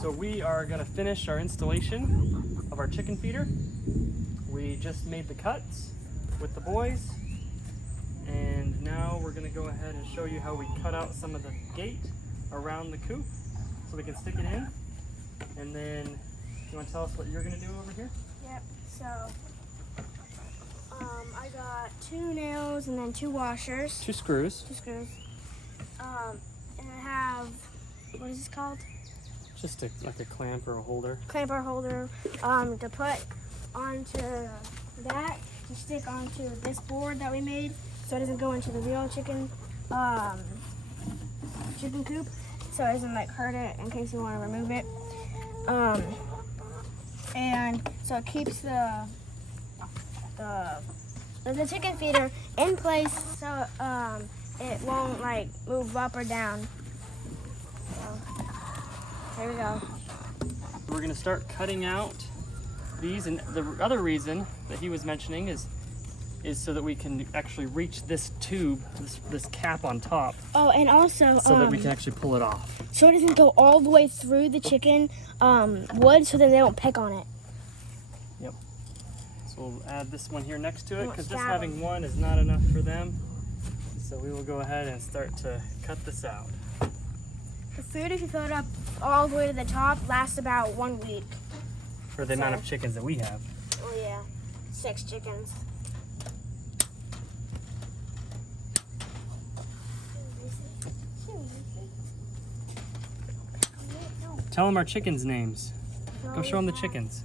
So we are going to finish our installation of our chicken feeder. We just made the cuts with the boys, and now we're going to go ahead and show you how we cut out some of the gate around the coop so we can stick it in. And then you want to tell us what you're going to do over here? Yep, so I got 2 nails and then 2 washers. 2 screws. 2 screws. And I have, what is this called? Just like a clamp or a holder. Clamp or holder to put onto that, to stick onto this board that we made so it doesn't go into the real chicken coop, so it doesn't like hurt it in case you want to remove it. And so it keeps the chicken feeder in place so it won't like move up or down. So, here we go. We're going to start cutting out these, and the other reason that he was mentioning is so that we can actually reach this tube, this cap on top. Oh, and also so that we can actually pull it off. So it doesn't go all the way through the chicken wood, so then they don't peck on it. Yep. So we'll add this one here next to it, because just stab having one is not enough for them. So we will go ahead and start to cut this out. The food, if you fill it up all the way to the top, lasts about 1 week. For the amount of chickens that we have. Oh yeah, 6 chickens. Tell them our chickens' names. Go show them the chickens.